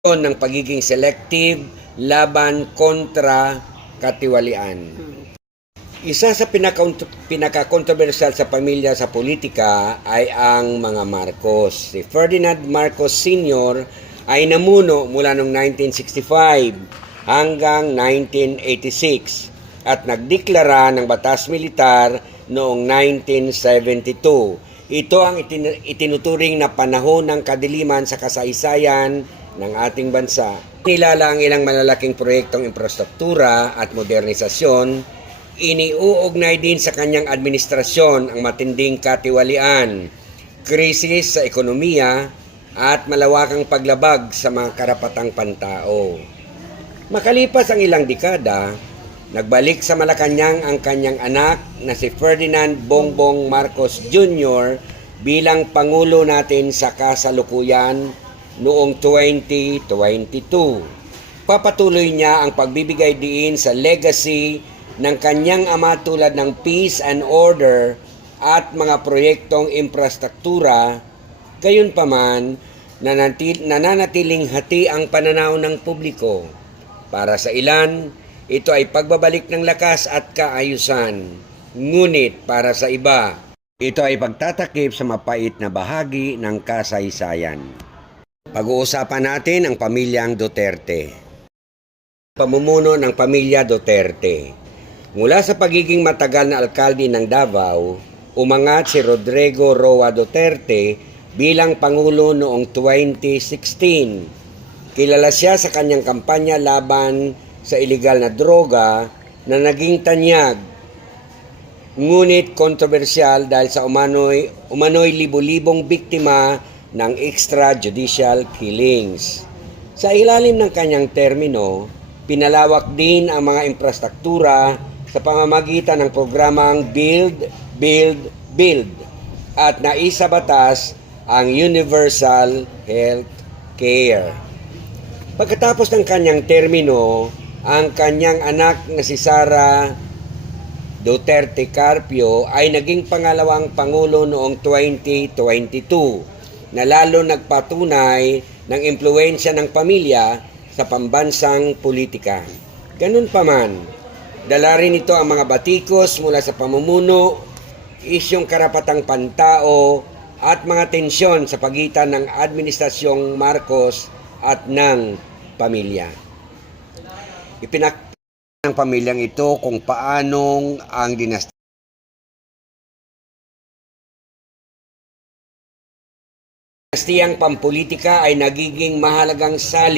ng pagiging selective laban kontra katiwalian. Isa sa pinaka-controversial sa pamilya sa politika ay ang mga Marcos. Si Ferdinand Marcos Sr. ay namuno mula noong 1965 hanggang 1986 at nagdeklara ng batas militar noong 1972. Ito ang itinuturing na panahon ng kadiliman sa kasaysayan ng ating bansa. Nilala ang ilang malalaking proyektong infrastruktura at modernisasyon. Iniuugnay din sa kanyang administrasyon ang matinding katiwalian, krisis sa ekonomiya at malawakang paglabag sa mga karapatang pantao. Makalipas ang ilang dekada, nagbalik sa Malacanang ang kanyang anak na si Ferdinand Bongbong Marcos Jr. bilang Pangulo natin sa kasalukuyan noong 2022. Papatuloy niya ang pagbibigay diin sa legacy ng kanyang ama tulad ng peace and order at mga proyektong infrastruktura. Gayunpaman, nananatiling hati ang pananaw ng publiko. Para sa ilan, ito ay pagbabalik ng lakas at kaayusan. Ngunit para sa iba, ito ay pagtatakip sa mapait na bahagi ng kasaysayan. Pag-uusapan natin ang pamilyang Duterte. Pamumuno ng pamilya Duterte. Mula sa pagiging matagal na alkalde ng Davao, umangat si Rodrigo Roa Duterte bilang Pangulo noong 2016. Kilala siya sa kanyang kampanya laban sa iligal na droga na naging tanyag, ngunit kontrobersyal dahil sa umano'y libo-libong biktima ng extrajudicial killings. Sa ilalim ng kanyang termino, pinalawak din ang mga infrastruktura sa pamamagitan ng programang Build, Build, Build at naisabatas ang Universal Health Care. Pagkatapos ng kanyang termino, ang kanyang anak na si Sara Duterte Carpio ay naging pangalawang Pangulo noong 2022 na lalo nagpatunay ng impluwensya ng pamilya sa pambansang politika. Ganun pa man, dala rin ito ang mga batikos mula sa pamumuno, isyong karapatang pantao at mga tensyon sa pagitan ng Administrasyong Marcos at ng pamilya. Ipinakita ng pamilyang ito kung paanong ang dinastiyang pampolitika ay nagiging mahalagang salin